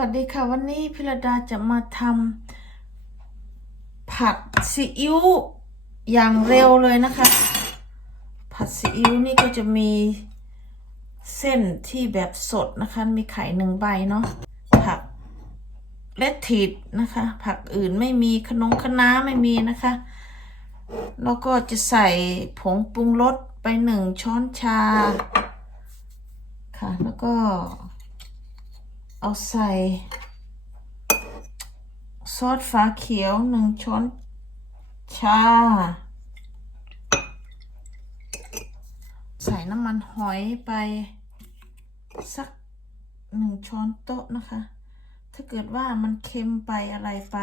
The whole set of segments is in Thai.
วัสดีค่ะวันนี้พิรดาจะมาทำผัดซีอิ๊วอย่างเร็วเลยนะคะ ผัดซีอิ๊วนี่ก็จะมีเส้นที่แบบสดนะคะ มีไข่หนึ่งใบเนาะผักเลดทิดนะคะ ผักอื่นไม่มีขนมคะน้าไม่มีนะคะ แล้วก็จะใส่ผงปรุงรสไปหนึ่งช้อนชาค่ะแล้วก็ เอาใส่ซอสฟ้าเขียวหนึ่งช้อนชา ใส่น้ำมันหอยไป สักหนึ่งช้อนโต๊ะนะคะ ถ้าเกิดว่ามันเค็มไปอะไรไป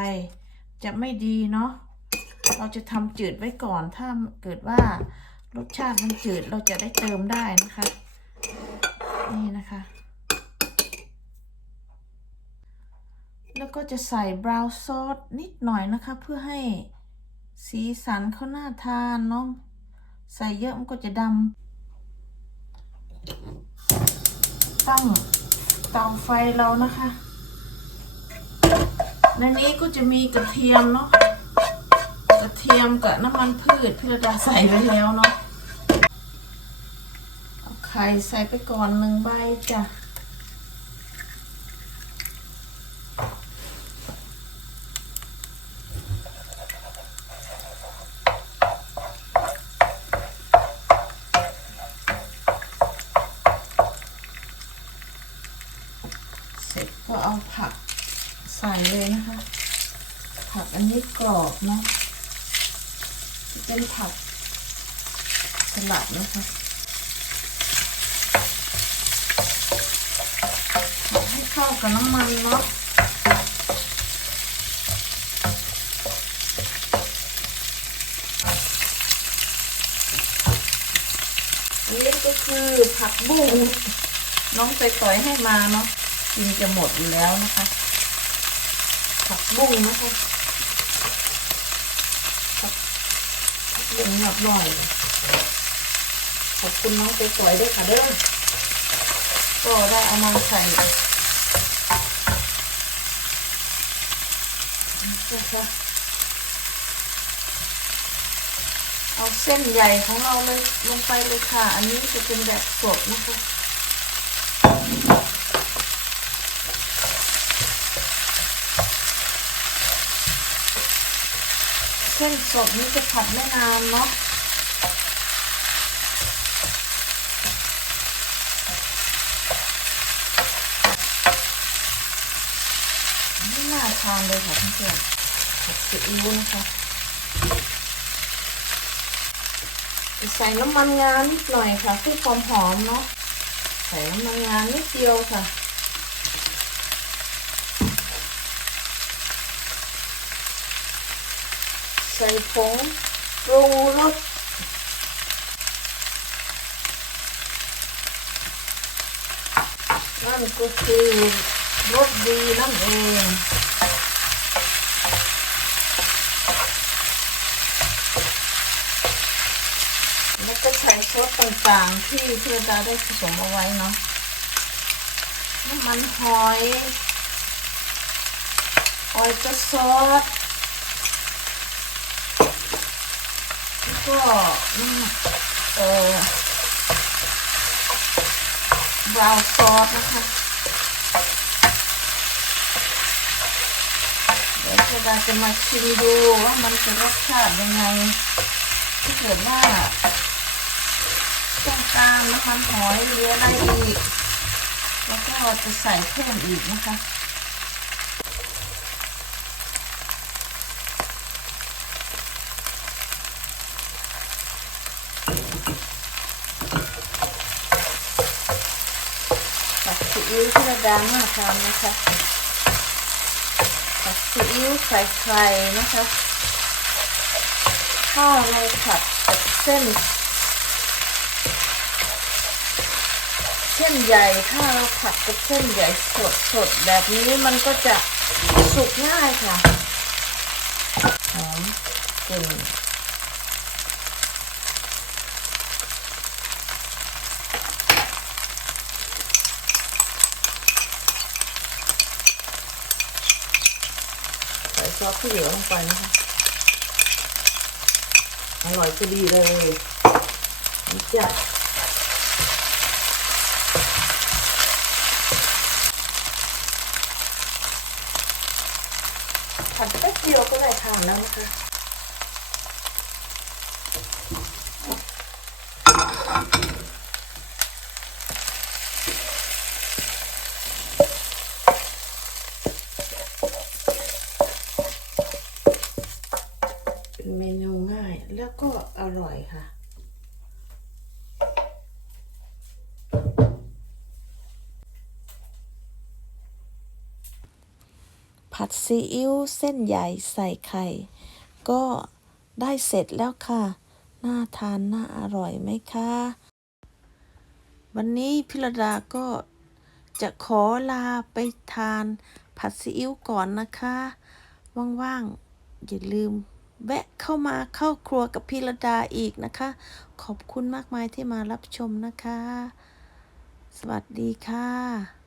จะไม่ดีเนาะเราจะทำจืดไว้ก่อนถ้าเกิดว่ารสชาติมันจืดเราจะได้เติมได้นะคะ นี่นะคะ แล้ว ก็จะใส่บราวน์ซอสนิดหน่อยนะคะ เพื่อให้สีสันเขาน่าทานเนาะใส่เยอะมันก็จะดำตั้งเตาไฟเรานะคะ ในนี้ก็จะมีกระเทียมเนาะกระเทียมกับน้ำมันพืชที่เราจะใส่ไว้แล้วเนาะเอาไข่ใส่ไปก่อนหนึ่งใบจ้ะ ก็เอาผักใส่เลยนะคะ ผักอันนี้กรอบเนาะเป็นผักสลัดนะคะผัดให้เข้ากับน้ำมันเนาะอันนี้ก็คือผักบุ้งน้องไปต่อยให้มาเนาะ กินจะหมดอยู่แล้วนะคะ ผักบุ้งนะคะผักผักบุ้งหยับหน่อย ขอบคุณน้องไปต่อยด้วยค่ะเด้อก็ได้เอามาใส่นะคะเอาเส้นใหญ่ของเราเลยลงไปเลยค่ะ อันนี้จะเป็นแบบสดนะคะ เส้นสดนี้จะผัดไม่นานเนาะไม่น่าทานเลยค่ะเพื่อนๆผัดซีอิ๊วนะคะจะใส่น้ำมันงานิดหน่อยค่ะเพื่อความหอมเนาะใส่น้ำมันงานิดเดียวค่ะ ใส่ผงปรุงรสนั่นก็คือรสดีนั่นเองแล้วก็ใช้ซอสต่างๆที่เพื่อนดาได้ผสมเอาไว้เนาะน้ำมันหอยออยล์ซอส ก็เออบราวซอสนะคะเดี๋ยวจะดาจะมาชิมดูว่ามันจะรสชาติยังไงถ้าเกิดว่าต้องการนะคะหอยหรืออะไรอีก แล้วก็จะใส่เพิ่มอีกนะคะ ผัดซีอิ๊วที่ระดามาทำนะคะผัดซีอิ๊วใส่ไข่นะคะข้าวในผัดกับเส้น เส้นใหญ่ถ้าเราผัดกับเส้นใหญ่สดสดๆแบบนี้มันก็จะสุกง่ายค่ะหอมกลิ่น ซอสที่เหนียวลงไปนะคะ อร่อยพอดีเลยนี่จ้ะผัดแป๊บเดียวก็ได้ทานแล้วนะคะ เป็นเมนูง่ายแล้วก็อร่อยค่ะ ผัดซีอิ๊วเส้นใหญ่ใส่ไข่ ก็ได้เสร็จแล้วค่ะ น่าทานน่าอร่อยไหมคะ วันนี้พิรดาก็จะขอลาไปทานผัดซีอิ๊วก่อนนะคะ ว่างๆ อย่าลืม แวะเข้ามาเข้าครัวกับพิรดาอีกนะคะ ขอบคุณมากมายที่มารับชมนะคะ สวัสดีค่ะ